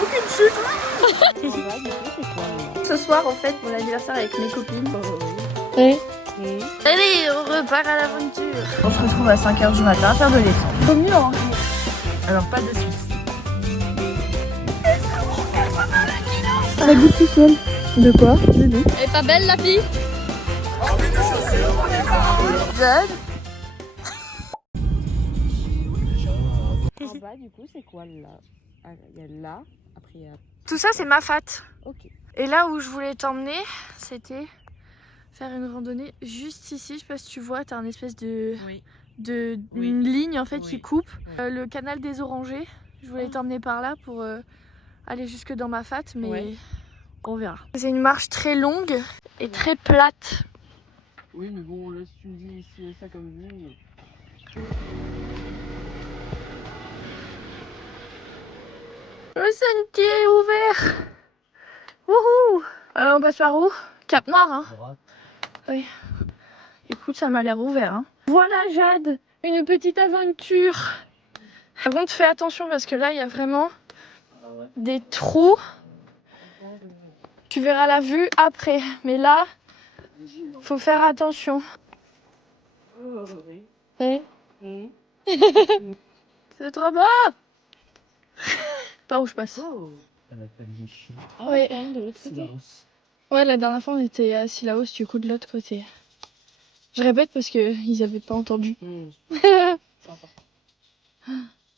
Aucune chute. Ce soir, en fait, mon anniversaire avec mes copines. Ouais. Allez, on repart à l'aventure. On se retrouve à 5h du matin à faire de l'essence. Faut mieux en rire. Alors, pas de suite. La goutte tout seul. De quoi? Elle est pas belle, la fille? Jeune. En bas, du coup, c'est quoi là? Il y a là, après il y a... Tout ça, c'est ma fat. Ok. Et là où je voulais t'emmener, c'était faire une randonnée juste ici. Je sais pas si tu vois, t'as un espèce de... Oui. Une ligne en fait qui Oui. coupe. Ouais. Le canal des Orangers. Je voulais t'emmener par là pour aller jusque dans ma fat, mais on verra. C'est une marche très longue et très plate. Oui, mais bon, là, si tu me dis ici ça comme vue... Le sentier est ouvert. Wouhou. Alors on passe par où? Cap Noir, hein? Oui. Écoute, ça m'a l'air ouvert, hein. Voilà Jade, une petite aventure. Par contre, fais attention parce que là, il y a vraiment des trous. Tu verras la vue après, mais là, faut faire attention. Ouais. C'est trop beau. Par où je passe? Oui. Ouais, la dernière fois, on était assis là-haut, du coup, de l'autre côté. Je répète parce que ils avaient pas entendu.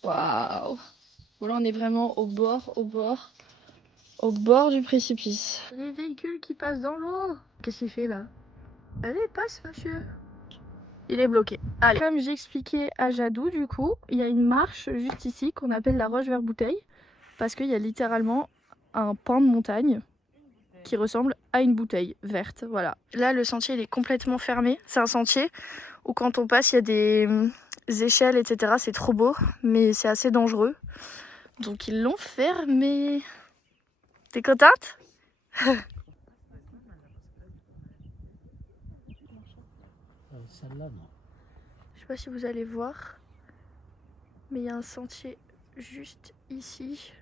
Waouh. Bon, là, on est vraiment au bord du précipice. Les véhicules qui passent dans l'eau. Qu'est-ce qu'il fait là? Allez, passe, monsieur. Il est bloqué. Allez. Comme j'expliquais à Jadou, du coup, il y a une marche juste ici qu'on appelle la roche vers bouteille. Parce qu'il y a littéralement un pan de montagne qui ressemble à une bouteille verte. Voilà. Là, le sentier, il est complètement fermé. C'est un sentier où quand on passe, il y a des échelles, etc. C'est trop beau, mais c'est assez dangereux. Donc, ils l'ont fermé. T'es contente? Celle-là, non. Je sais pas si vous allez voir, mais il y a un sentier juste ici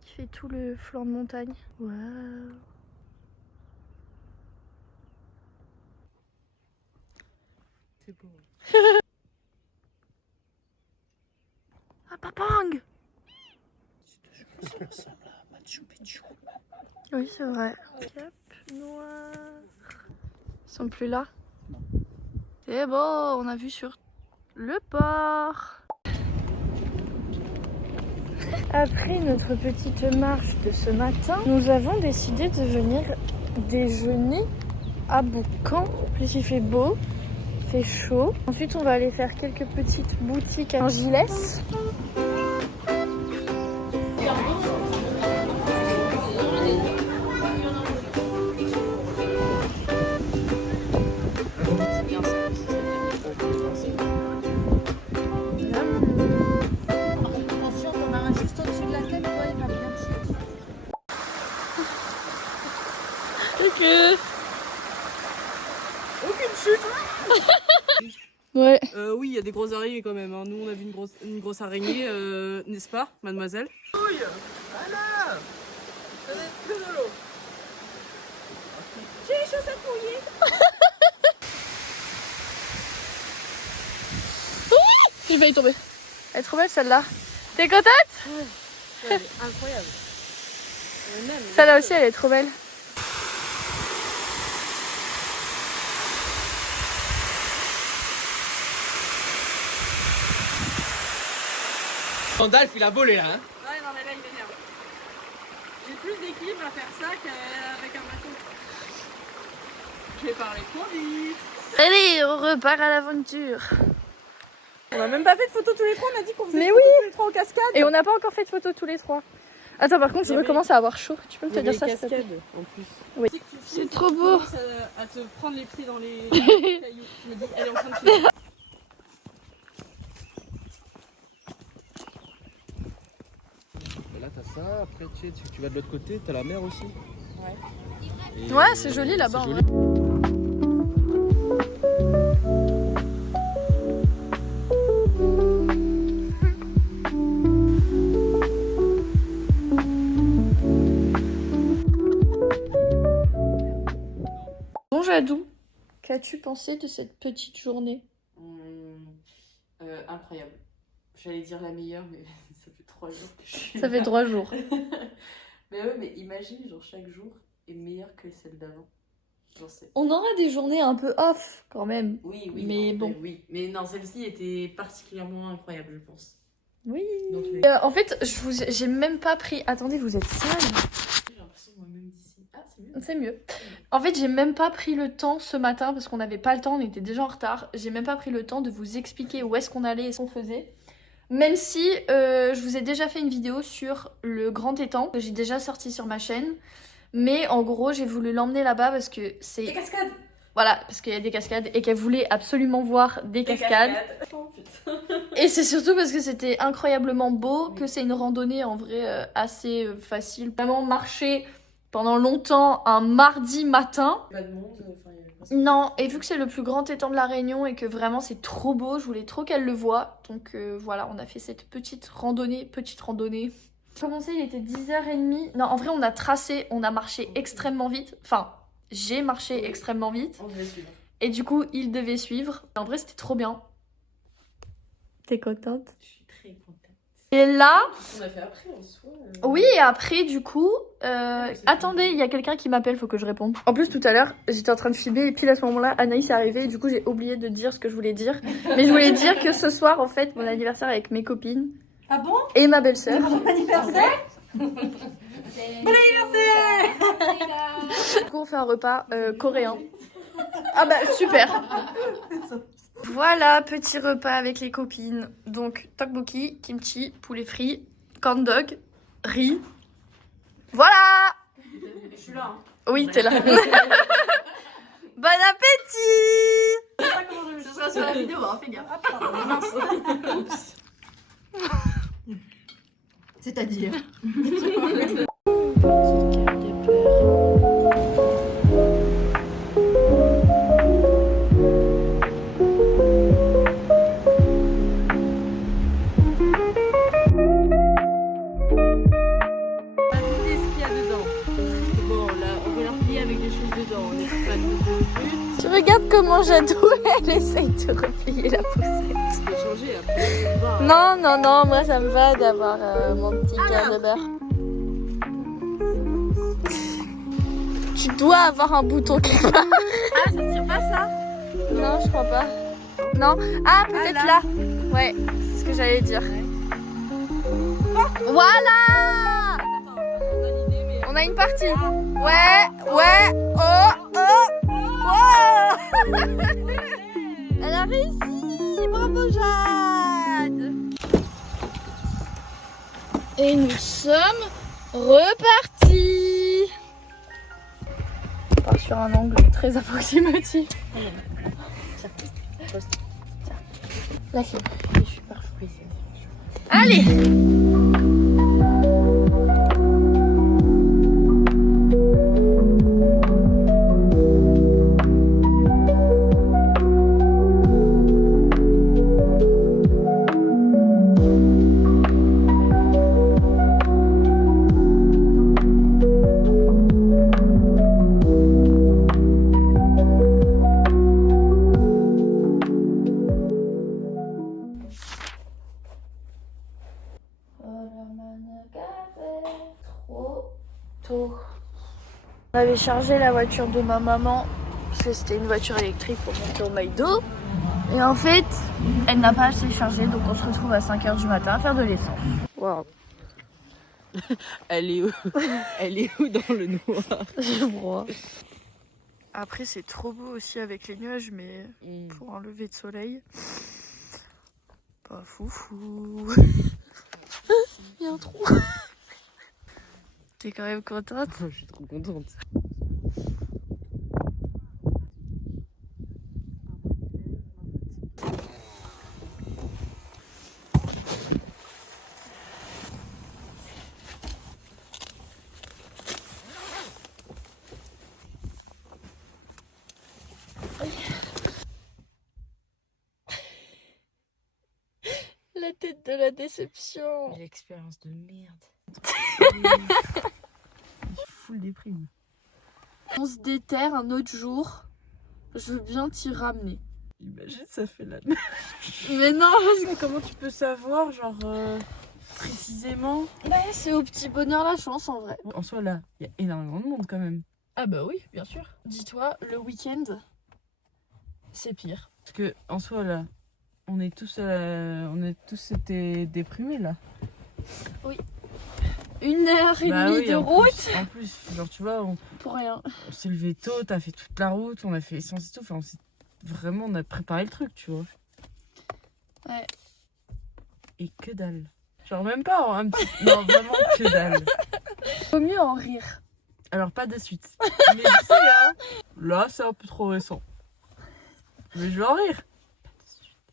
qui fait tout le flanc de montagne. Waouh! C'est beau. Ah, papang! Oui, c'est vrai. Cap Noir. Ils sont plus là? Non. C'est beau, on a vu sur le port. Après notre petite marche de ce matin, nous avons décidé de venir déjeuner à Boucan. En plus, il fait beau, il fait chaud. Ensuite, on va aller faire quelques petites boutiques à Gilles. Aucune chute. Ouais. Oui, il y a des grosses araignées quand même. Hein. Nous, on a vu une grosse araignée, n'est-ce pas, mademoiselle? Oui. Voilà. Ça va être rigolo. J'ai les chaussettes mouillées. J'ai failli tomber. Elle est trop belle celle-là. T'es contente? Ouais, elle est incroyable. Celle-là aussi, elle est trop belle. Gandalf, il a volé là, hein? Ouais, non, mais là, il m'énerve. J'ai plus d'équilibre à faire ça qu'avec un bateau. Je vais parler trop vite. Allez, on repart à l'aventure. On a même pas fait de photo tous les trois, on a dit qu'on faisait Mais des oui. photos tous les trois en cascade. Et on n'a pas encore fait de photos tous les trois. Attends, par contre, je me commence à avoir chaud. Tu peux me te dire ça, s'il te plaît? cascades en plus. Oui. C'est trop beau. Tu commences à te prendre les pieds dans les cailloux. Je me dis, elle est en train de se... Là, t'as ça. Après, tu vas de l'autre côté, t'as la mer aussi. Ouais. Et, Ouais, c'est joli là-bas. c'est Ouais. joli. Qu'as-tu pensé de cette petite journée? Incroyable. J'allais dire la meilleure, mais ça fait 3 jours que je suis Ça là. fait 3 jours. Mais ouais, mais imagine, genre chaque jour est meilleur que celle d'avant. Genre, On aura des journées un peu off quand même. Oui, Mais bon. Oui. Mais non, celle-ci était particulièrement incroyable, je pense. Oui. Donc, En fait, j'ai même pas pris... Attendez, vous êtes sale. j'ai l'impression moi-même d'ici. Ah, c'est mieux. C'est mieux. En fait, j'ai même pas pris le temps ce matin parce qu'on n'avait pas le temps, on était déjà en retard. J'ai même pas pris le temps de vous expliquer où est-ce qu'on allait et ce qu'on faisait. Même si je vous ai déjà fait une vidéo sur le grand étang que j'ai déjà sorti sur ma chaîne. Mais en gros, j'ai voulu l'emmener là-bas parce que c'est... Des cascades. Voilà, parce qu'il y a des cascades et qu'elle voulait absolument voir des cascades. Oh, putain. Et c'est surtout parce que c'était incroyablement beau, que c'est une randonnée en vrai assez facile. Vraiment marcher pendant longtemps un mardi matin. Pas de monde, enfin, il y avait pas... Non, et vu que c'est le plus grand étang de la Réunion et que vraiment c'est trop beau, je voulais trop qu'elle le voie. Donc voilà, on a fait cette petite randonnée. Commencé, il était 10h30. Non, en vrai, on a tracé, on a marché extrêmement vite. Enfin, j'ai marché extrêmement vite. On devait suivre. Et du coup, il devait suivre. En vrai, c'était trop bien. T'es contente? Je suis très contente. Et là... On a fait après en soi. Oui, et après, du coup... attendez, il y a quelqu'un qui m'appelle, faut que je réponde. En plus, tout à l'heure, j'étais en train de filmer et puis à ce moment-là, Anaïs est arrivée et du coup, j'ai oublié de dire ce que je voulais dire. Mais je voulais dire que ce soir, en fait, mon anniversaire avec mes copines. Ah bon? Et ma belle-sœur. Bon anniversaire! Bon anniversaire! Du coup, on fait un repas coréen. Ah bah, super! Voilà, petit repas avec les copines. Donc, tteokbokki, kimchi, poulet frit, corn dog, riz. Voilà! Je suis là. Hein. Oui, t'es là. Bon appétit! Ce sera sur la vidéo, hein, fais gaffe. C'est-à-dire? Tu regardes comment Jadou, elle essaye de replier la poussette. Je vais changer après. Non, non, non, moi ça me va d'avoir mon petit cœur de beurre. Tu dois avoir un bouton quelque part. Ah, ça se tire pas ça? Non, je crois pas. Non. Ah, peut-être là. Ouais, c'est ce que j'allais dire. Voilà! On a une partie. Ouais, ouais, oh, oh, wow! Elle a réussi! Bravo Jade! Et nous sommes repartis! On part sur un angle très approximatif. Là, c'est je suis parfait. Allez! On avait chargé la voiture de ma maman parce que c'était une voiture électrique pour monter au Maïdo. Et en fait, elle n'a pas assez chargé, donc on se retrouve à 5h du matin à faire de l'essence. Waouh. Elle est où? Elle est où dans le noir? Je vois. Après, c'est trop beau aussi avec les nuages, mais pour un lever de soleil, pas foufou. Il y a un trou. T'es quand même contente? Je suis trop contente. La tête de la déception. L'expérience de merde. Full déprime. On se déterre un autre jour Je veux bien t'y ramener. Imagine, ça fait la Mais non, Comment tu peux savoir, genre, précisément? c'est au petit bonheur la chance en vrai. En soi, là, il y a énormément de monde quand même. Ah bah oui, bien sûr. Dis-toi, le week-end, c'est pire. Parce que, en soi, là, on est tous été déprimés, là. 1h30 de route En plus, genre, tu vois, on pour rien. s'est levé tôt, t'as fait toute la route, on a fait essence et tout. Enfin, on a préparé le truc, tu vois. Ouais. Et que dalle. Genre, même pas un petit. Non, vraiment que dalle. Vaut mieux en rire. Alors, pas de suite. Mais tu sais, hein, là, c'est un peu trop récent. Mais je vais en rire.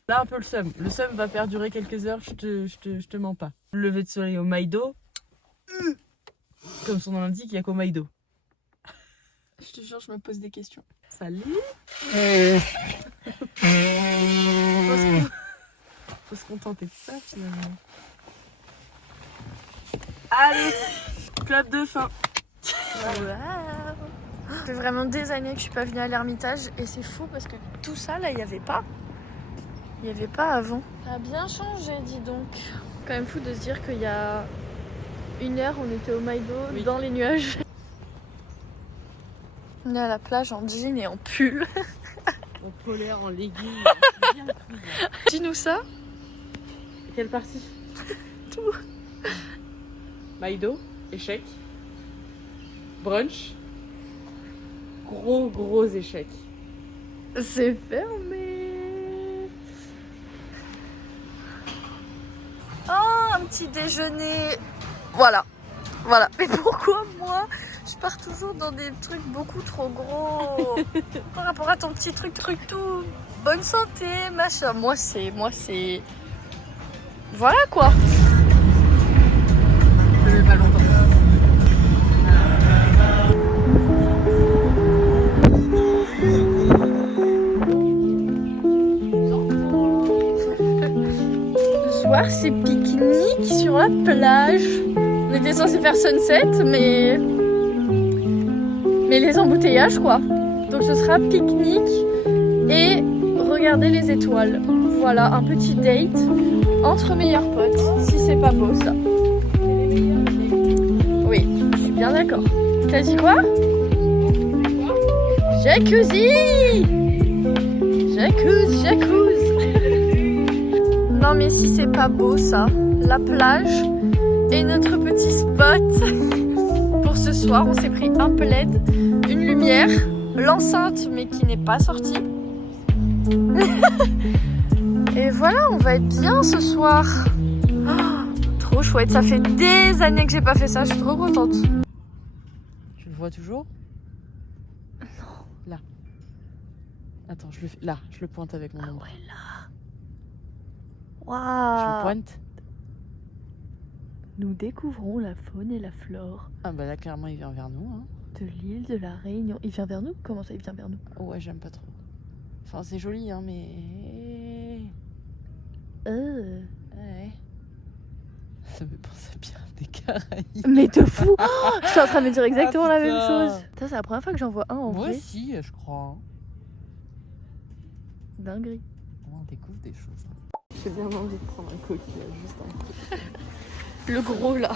Là, un peu le seum. Le seum va perdurer quelques heures, je te mens pas. Le lever de soleil au Maïdo. Comme son nom l'indique, il n'y a qu'au Maïdo. Je te jure, je me pose des questions. Salut. Faut se contenter de ça, finalement. Allez, clap de fin. Ça fait vraiment des années que je suis pas venue à l'Ermitage et c'est fou parce que tout ça là il y avait pas. Il y avait pas avant. Ça a bien changé, dis donc. Quand même fou de se dire qu'il y a 1 heure on était au Maïdo dans les nuages. On est à la plage en jean et en pull. En polaire, en leggings. Dis-nous ça. Quelle partie? Tout. Maïdo, échec. Brunch. Gros échec. C'est fermé. Oh, un petit déjeuner. Voilà. Mais pourquoi moi je pars toujours dans des trucs beaucoup trop gros par rapport à ton petit truc tout bonne santé, machin. Moi c'est voilà quoi. Je vais pas longtemps. Ce soir c'est pique-nique sur la plage. On était censé faire sunset mais les embouteillages quoi. Donc ce sera pique-nique et regarder les étoiles. Voilà, un petit date entre meilleurs potes, si c'est pas beau ça. Oui, je suis bien d'accord. T'as dit quoi? Jacuzzi. Non mais si c'est pas beau ça, la plage et notre petit spot. Pour ce soir, on s'est pris un plaid, une lumière, l'enceinte mais qui n'est pas sortie. Et voilà, on va être bien ce soir. Oh, trop chouette, ça fait des années que j'ai pas fait ça, je suis trop contente. Tu le vois toujours? Non. Là. Attends, je le fais. Là, je le pointe avec mon ombre. Ouais, là. Je le Waouh. pointe. Nous découvrons la faune et la flore Ah bah là, clairement, il vient vers nous. Hein. de l'île de la Réunion. Il vient vers nous? Comment ça, il vient vers nous? Ouais, j'aime pas trop. Enfin, c'est joli, hein, mais... Ouais. Ça me pense à Pirates des Caraïbes. Mais de fou. Oh, je suis en train de me dire exactement Ah, la même putain. chose. Ça, c'est la première fois que j'en vois un en Moi vrai. aussi, je crois. Dinguerie. On découvre des choses. J'ai bien envie de prendre un coquillage, juste un. Le gros là.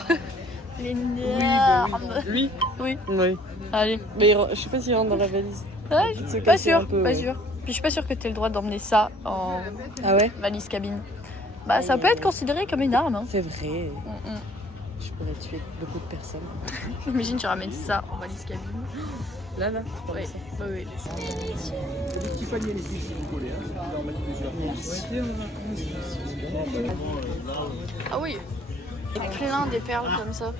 L'énorme. Lui? Oui. Oui. Allez. Mais je sais pas s'il rentre dans la valise. Ouais, Tu te pas casses sûr, un peu, pas ouais. sûr. Puis je suis pas sûre que tu aies le droit d'emmener ça en Ah ouais? valise cabine. Bah ça peut être considéré comme une arme. Hein. C'est vrai. Je pourrais tuer beaucoup de personnes. Imagine tu ramènes ça en valise cabine. Là, tu pourrais ça. Oui. Ah oui. Plein des perles comme ça.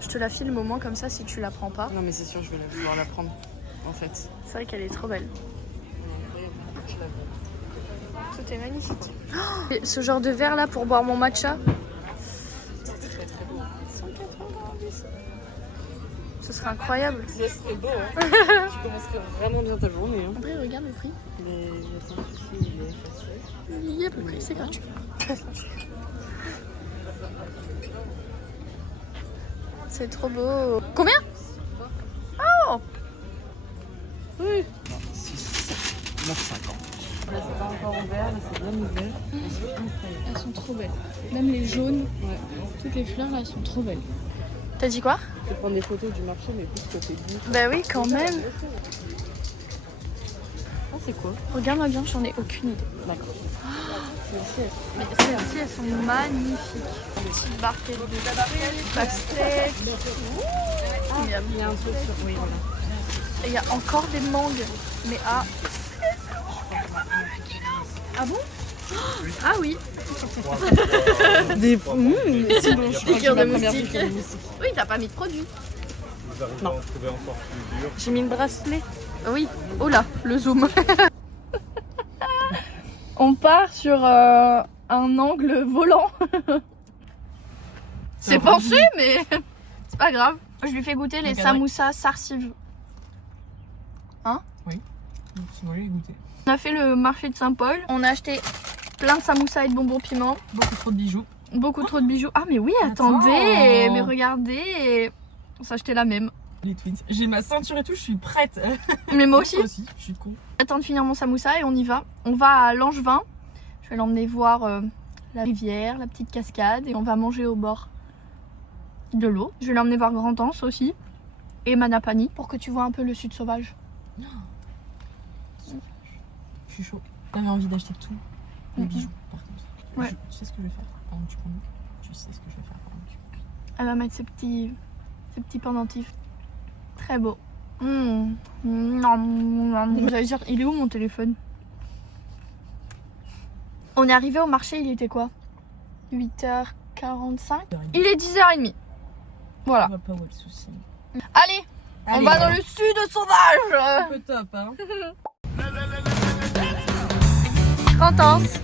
Je te la filme au moins comme ça si tu la prends pas. Non mais c'est sûr, je vais vouloir la prendre, en fait. C'est vrai qu'elle est trop belle. Tout est magnifique. Oh, ce genre de verre là pour boire mon matcha. C'est très très beau. 190. Ce serait incroyable. Ça serait beau, hein. Tu commencerais vraiment bien ta journée, hein. Après regarde le prix. Mais attends, ici, il est effacé. Il y a peu prix, c'est gratuit. C'est trop beau. Combien? Oh, vraiment vert. C'est incroyable. Elles sont trop belles. Même les jaunes, Ouais. toutes les fleurs là, elles sont trop belles. T'as dit quoi? Je vais prendre des photos du marché, mais plus côté bout. Bah oui, quand même. Ah, c'est quoi? Regarde-moi bien, j'en ai aucune idée. D'accord. Mais celles-ci, elles sont magnifiques. Des petites barquettes de pastèques. Il y a Il y a un truc sur. Oui, voilà. Et il y a encore des mangues. Mais ah. Ah bon? Ah oui. Des. Piqûres de moustiques. Oui, t'as pas mis de produit. Vous arrivez à en trouver encore plus dur. J'ai mis le bracelet. Oui. Oh là, le zoom. On part sur un angle volant. C'est penché, mais c'est pas grave. Je lui fais goûter les samoussas sarsives. Sinon, j'ai goûté. On a fait le marché de Saint-Paul. On a acheté plein de samoussas et de bonbons piment. Beaucoup trop de bijoux. Beaucoup trop de bijoux. Ah mais oui, attendez, mais regardez. On s'est acheté la même. Les twins. J'ai ma ceinture et tout, je suis prête. Mais moi aussi. Moi aussi, je suis con. J'attends de finir mon samoussa et on y va. On va à Langevin. Je vais l'emmener voir la rivière, la petite cascade et on va manger au bord de l'eau. Je vais l'emmener voir Grand-Anse aussi et Manapani pour que tu vois un peu le sud sauvage. Je suis chaud. J'avais envie d'acheter tout. Les Mhm. bijoux, par contre. Ouais. Tu sais ce que je vais faire pendant que tu prends. Tu sais ce que je vais faire pendant que tu prends. Elle va mettre ses petits pendentifs. Très beau. J'allais dire, il est où mon téléphone? On est arrivé au marché, il était quoi? 8h45. Il est 10h30. Voilà. On va pas avoir de soucis. Allez, on va dans le sud sauvage. Un peu top, hein. Grand-Anse.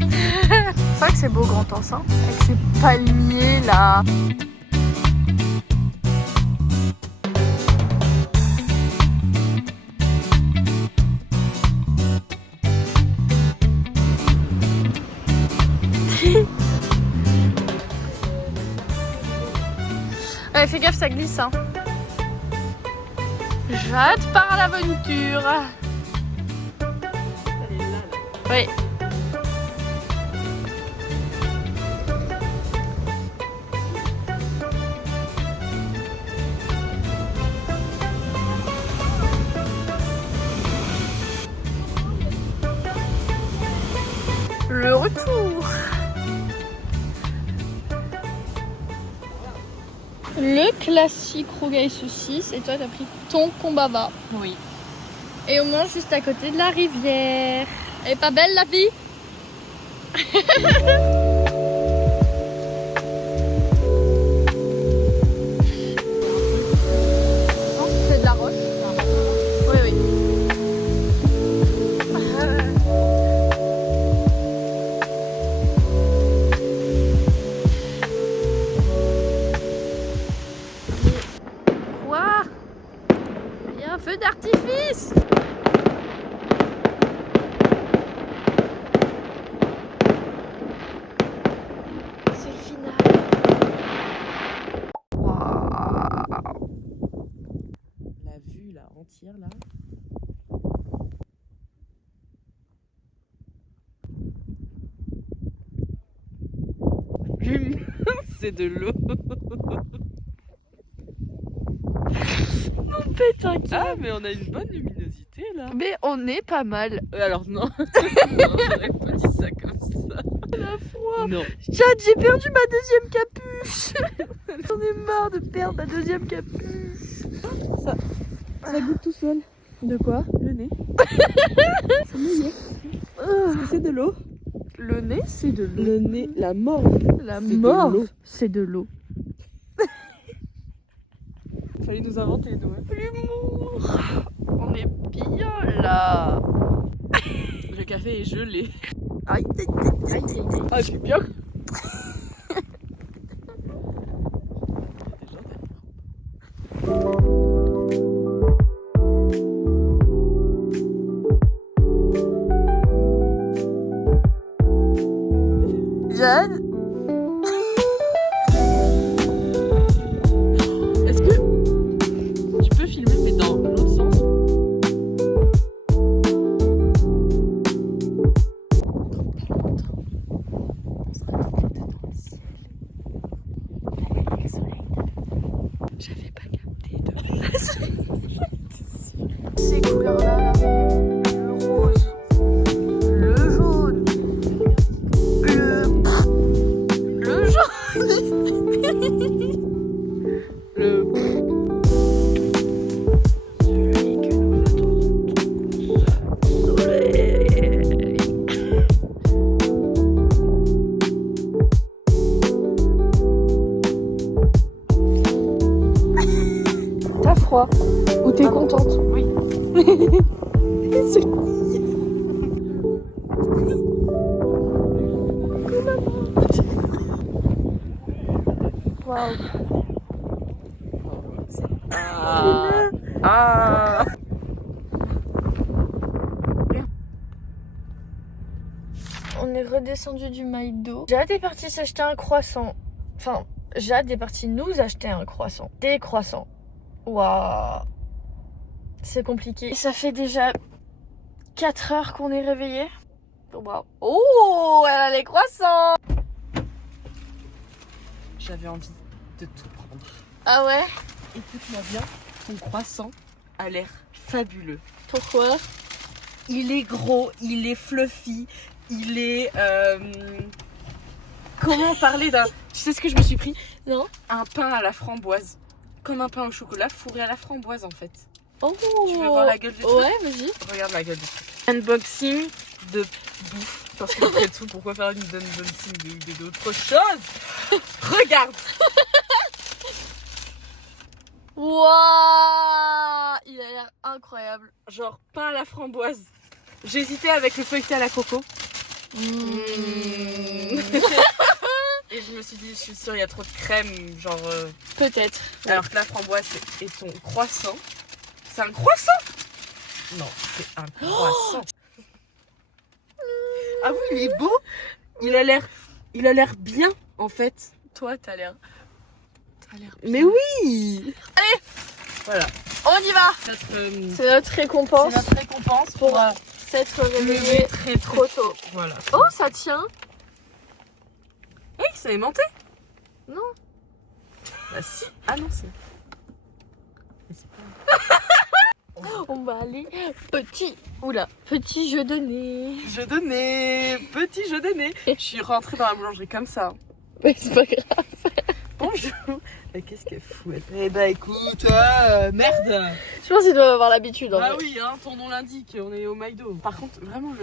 C'est vrai que c'est beau Grand-Anse, hein, avec ses palmiers là. Ouais, fais gaffe, ça glisse, hein. Jade part à l'aventure. Oui. Le retour. Le classique rougail saucisse et toi t'as pris ton kombava. Oui. Et on mange juste à côté de la rivière. Elle est pas belle la vie? Non, c'est de la roche. Oui, oui. Quoi? Il y a un feu d'artifice! C'est le final. Waouh! La vue là, entière là. C'est de l'eau. Mon pétain. Ah, mais on a une bonne luminosité là. Mais on est pas mal. Alors non, non, j'aurais pas dit ça comme ça. La foi. Non. Chad, j'ai perdu ma deuxième capuche. J'en ai marre de perdre ma deuxième capuche. Ça goûte tout seul. De quoi? Le nez. C'est mouillé. C'est de l'eau. Le nez, c'est de l'eau. Le nez, la morve. La c'est de mort, l'eau. c'est de l'eau. Fallait nous inventer, nous. Hein. L'humour. On est bien là. Le café est gelé. Aïe, aïe, aïe, aïe, aïe. Ah, je suis bien. Jade. Est-ce que tu peux filmer mais dans l'autre sens? froid. Ou t'es contente? Oui. Waouh. Ah. On est redescendu du McDo. Jade est partie s'acheter un croissant. Enfin, Jade est partie nous acheter un croissant. Des croissants. Waouh. C'est compliqué. Et ça fait déjà 4 heures qu'on est réveillés. Oh, bravo. Oh, elle a les croissants. J'avais envie de tout prendre. Ah ouais? Écoute-moi bien, ton croissant a l'air fabuleux. Pourquoi? Il est gros, il est fluffy, il est... Comment parler d'un... Tu sais ce que je me suis pris? Non? Un pain à la framboise. Comme un pain au chocolat fourré à la framboise en fait. Oh. Tu veux voir la gueule du truc? Ouais, vas-y. Regarde la gueule du truc. Unboxing de bouffe. Parce qu'après tout, pourquoi faire une unboxing d'autre chose? Regarde! Waouh! Il a l'air incroyable. Genre pain à la framboise. J'hésitais avec le feuilleté à la coco. Et je me suis dit, je suis sûre, il y a trop de crème, genre... Peut-être. Alors que la framboise et ton croissant, c'est un croissant? Non, c'est un croissant. Ah oui, il est beau. Il a l'air bien, en fait. Toi, t'as l'air. Mais oui. Allez, voilà. on y va. C'est notre récompense C'est notre récompense pour s'être réveillé très trop tôt. Voilà. Oh, ça tient. Hey, ça aimanté? Non. Bah si. Ah non, c'est... Mais c'est pas... On va aller petit jeu de nez. Petit jeu de nez. Je suis rentrée dans la boulangerie comme ça. Mais c'est pas grave. Bonjour. Mais qu'est-ce qu'elle fout elle? Eh bah écoute, merde. Je pense qu'ils doivent avoir l'habitude. Bah oui, hein, ton nom l'indique, on est au McDo. Par contre, vraiment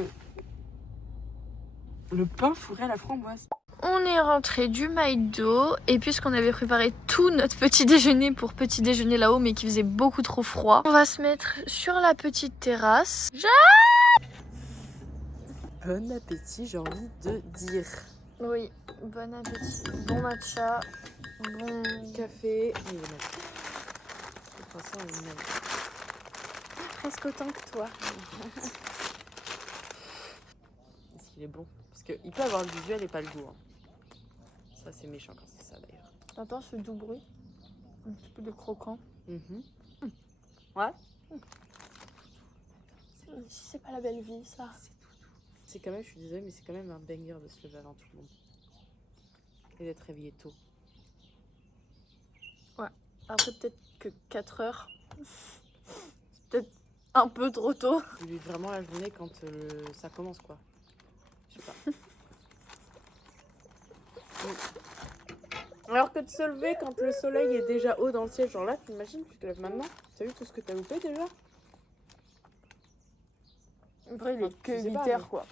le pain fourré à la framboise. On est rentré du McDo et puisqu'on avait préparé tout notre petit déjeuner pour petit déjeuner là-haut mais qu'il faisait beaucoup trop froid, on va se mettre sur la petite terrasse. Bon appétit, j'ai envie de dire. Oui, bon appétit. Bon matcha, bon Café. Et le matcha. Le croissant et le matcha. presque autant que toi. Est-ce qu'il est bon? Parce qu'il peut avoir le visuel et pas le goût. Hein. Ça, c'est méchant quand c'est ça d'ailleurs. T'entends ce doux bruit? Un petit peu de croquant. Ouais. Si c'est pas la belle vie, ça. C'est quand même, je suis désolée, mais c'est quand même un banger de se lever avant tout le monde. Et d'être réveillé tôt. Ouais. Après, peut-être que 4 heures. C'est peut-être un peu trop tôt. Tu vis vraiment la journée quand ça commence, quoi. Je sais pas. Alors que de se lever quand le soleil est déjà haut dans le ciel, genre là, t'imagines, tu te lèves maintenant? T'as vu tout ce que t'as loupé déjà? Après, il est que Je sais 8 pas, heures, mais- quoi.